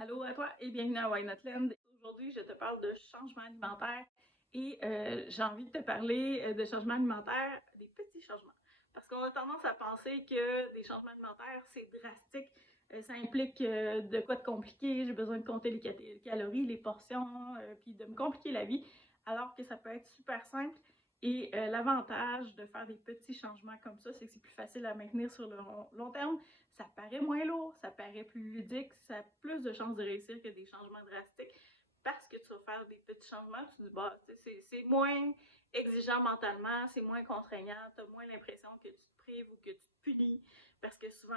Allô à toi et bienvenue à Why Not Land. Aujourd'hui, je te parle de changement alimentaire et j'ai envie de te parler de changement alimentaire, des petits changements. Parce qu'on a tendance à penser que des changements alimentaires, c'est drastique. Ça implique de quoi de compliqué, j'ai besoin de compter les calories, les portions, puis de me compliquer la vie, alors que ça peut être super simple. Et l'avantage de faire des petits changements comme ça, c'est que c'est plus facile à maintenir sur le long terme. Ça paraît moins lourd, ça paraît plus ludique, ça a plus de chances de réussir que des changements drastiques parce que tu vas faire des petits changements, tu te dis, bah, c'est moins exigeant mentalement, c'est moins contraignant, tu as moins l'impression que tu te prives ou que tu te punis parce que souvent,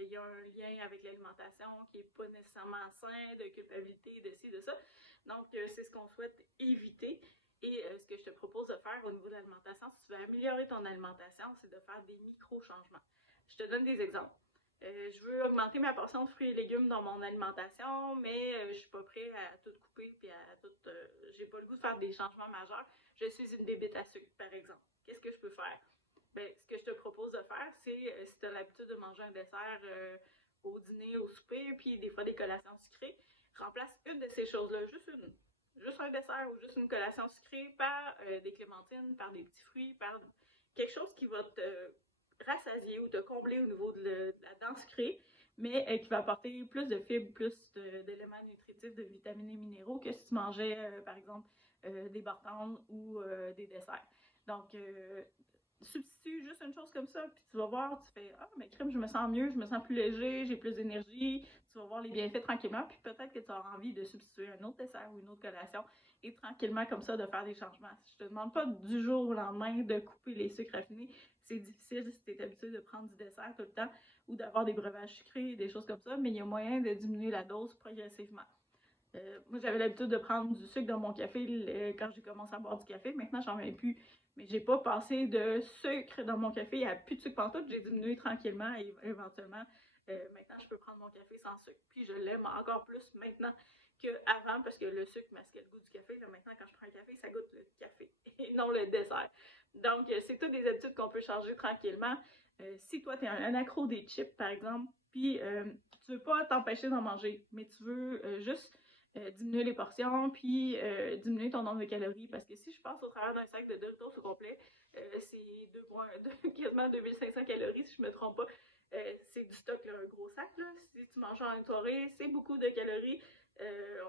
il y a un lien avec l'alimentation qui n'est pas nécessairement sain, de culpabilité, de ci, de ça. Donc, c'est ce qu'on souhaite éviter. Et ce que je te propose de faire au niveau de l'alimentation, si tu veux améliorer ton alimentation, c'est de faire des micro-changements. Je te donne des exemples. Je veux augmenter ma portion de fruits et légumes dans mon alimentation, mais je suis pas prête à tout couper puis à tout. J'ai pas le goût de faire des changements majeurs. Je suis une bébête à sucre, par exemple. Qu'est-ce que je peux faire? Ben, ce que je te propose de faire, c'est si tu as l'habitude de manger un dessert au dîner, au souper, puis des fois des collations sucrées, remplace une de ces choses-là, juste une. Juste un dessert ou juste une collation sucrée par des clémentines, par des petits fruits, par quelque chose qui va te rassasier ou te combler au niveau de la dent sucrée, mais qui va apporter plus de fibres, plus d'éléments nutritifs, de vitamines et minéraux que si tu mangeais, par exemple, des bartendes ou des desserts. Donc, substitue juste une chose comme ça, puis tu vas voir, tu fais ah, mais crème, je me sens mieux, je me sens plus léger, j'ai plus d'énergie, tu vas voir les bienfaits tranquillement, puis peut-être que tu auras envie de substituer un autre dessert ou une autre collation et tranquillement comme ça de faire des changements. Je te demande pas du jour au lendemain de couper les sucres raffinés, c'est difficile si tu es habitué de prendre du dessert tout le temps ou d'avoir des breuvages sucrés, des choses comme ça, mais il y a moyen de diminuer la dose progressivement. Moi, j'avais l'habitude de prendre du sucre dans mon café quand j'ai commencé à boire du café. Maintenant, j'en mets plus. Mais j'ai pas passé de sucre dans mon café. Il n'y a plus de sucre partout. J'ai diminué tranquillement et éventuellement, maintenant, je peux prendre mon café sans sucre. Puis je l'aime encore plus maintenant qu'avant parce que le sucre masquait le goût du café. Là, maintenant, quand je prends un café, ça goûte le café et non le dessert. Donc, c'est toutes des habitudes qu'on peut changer tranquillement. Si toi, tu es un accro des chips, par exemple, puis tu veux pas t'empêcher d'en manger, mais tu veux juste diminuer les portions, puis diminuer ton nombre de calories. Parce que si je passe au travers d'un sac de Doritos au complet, c'est quasiment 2500 calories, si je me trompe pas. C'est du stock, là, un gros sac. Là. Si tu manges en une soirée, c'est beaucoup de calories.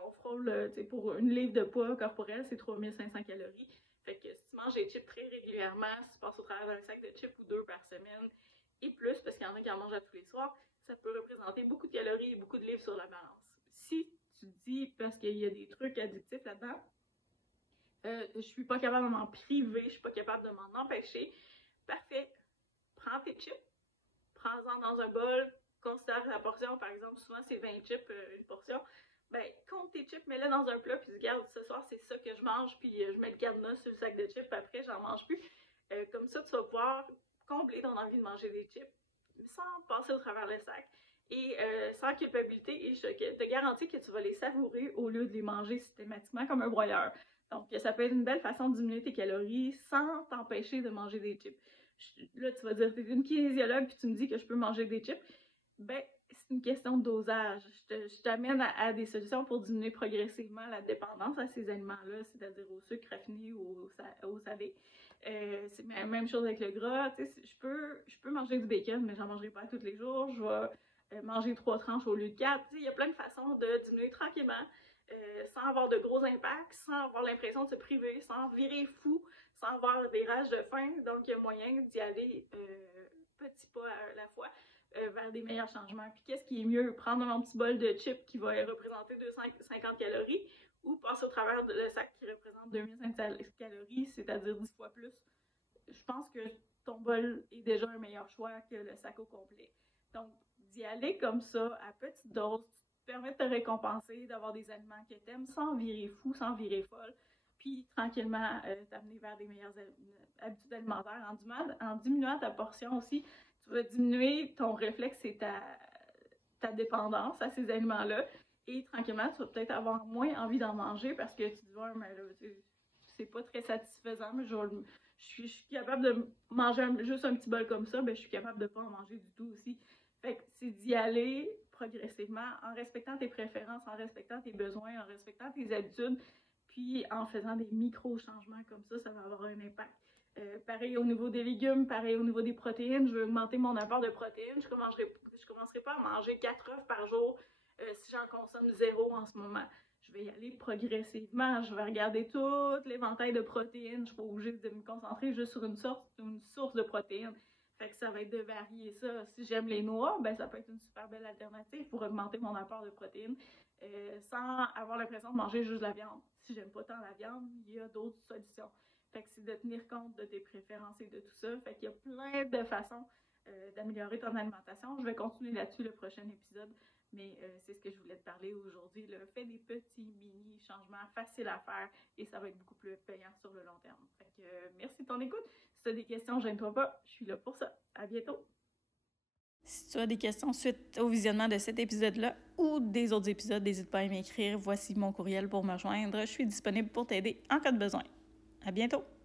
On frôle, pour une livre de poids corporel, c'est 3500 calories. Fait que si tu manges des chips très régulièrement, si tu passes au travers d'un sac de chips ou deux par semaine, et plus, parce qu'il y en a qui en mangent à tous les soirs, ça peut représenter beaucoup de calories et beaucoup de livres sur la balance. Si tu dis, parce qu'il y a des trucs addictifs là-dedans, je suis pas capable de m'en priver, je suis pas capable de m'en empêcher, parfait, prends tes chips, prends-en dans un bol, considère la portion, par exemple, souvent c'est 20 chips une portion, ben compte tes chips, mets-les dans un plat, puis regarde, ce soir c'est ça que je mange, puis je mets le cadenas sur le sac de chips, puis après j'en mange plus. Comme ça, tu vas pouvoir combler ton envie de manger des chips sans passer au travers le sac et sans culpabilité, et je te garantis que tu vas les savourer au lieu de les manger systématiquement comme un broyeur. Donc, ça peut être une belle façon de diminuer tes calories sans t'empêcher de manger des chips. Là, tu vas dire, t'es une kinésiologue puis tu me dis que je peux manger des chips. Ben, c'est une question de dosage. Je t'amène à des solutions pour diminuer progressivement la dépendance à ces aliments-là, c'est-à-dire au sucre raffiné ou au salé. C'est la même chose avec le gras. Je peux manger du bacon, mais j'en mangerai pas tous les jours. Je vais manger 3 tranches au lieu de 4. Il y a plein de façons de diminuer tranquillement, sans avoir de gros impacts, sans avoir l'impression de se priver, sans virer fou, sans avoir des rages de faim. Donc, il y a moyen d'y aller petit pas à la fois vers des meilleurs changements. Puis qu'est-ce qui est mieux? Prendre un petit bol de chips qui va représenter 250 calories ou passer au travers de le sac qui représente 2500 calories, c'est-à-dire 10 fois plus. Je pense que ton bol est déjà un meilleur choix que le sac au complet. Donc, d'y aller comme ça, à petite dose, te permet de te récompenser, d'avoir des aliments que tu aimes sans virer fou, sans virer folle, puis tranquillement t'amener vers des meilleures habitudes alimentaires. En diminuant ta portion aussi, tu vas diminuer ton réflexe et ta dépendance à ces aliments-là. Et tranquillement, tu vas peut-être avoir moins envie d'en manger parce que tu te dis, ouais, mais là, c'est pas très satisfaisant, mais je suis capable de manger juste un petit bol comme ça, ben je suis capable de pas en manger du tout aussi. Fait que c'est d'y aller progressivement, en respectant tes préférences, en respectant tes besoins, en respectant tes habitudes, puis en faisant des micro-changements comme ça va avoir un impact. Pareil au niveau des légumes, pareil au niveau des protéines, je veux augmenter mon apport de protéines, je commencerai pas à manger 4 œufs par jour si j'en consomme 0 en ce moment. Je vais y aller progressivement, je vais regarder tout l'éventail de protéines, je suis pas obligée de me concentrer juste sur une source de protéines. Fait que ça va être de varier ça. Si j'aime les noix, ben ça peut être une super belle alternative pour augmenter mon apport de protéines sans avoir l'impression de manger juste de la viande. Si j'aime pas tant la viande, il y a d'autres solutions. Fait que c'est de tenir compte de tes préférences et de tout ça. Fait qu'il y a plein de façons d'améliorer ton alimentation. Je vais continuer là-dessus le prochain épisode, mais c'est ce que je voulais te parler aujourd'hui. Fais des petits mini changements faciles à faire et ça va être beaucoup plus payant sur le long terme. Fait que merci de ton écoute. Si tu as des questions, gêne-toi pas, je suis là pour ça. À bientôt! Si tu as des questions suite au visionnement de cet épisode-là ou des autres épisodes, n'hésite pas à m'écrire. Voici mon courriel pour me rejoindre. Je suis disponible pour t'aider en cas de besoin. À bientôt!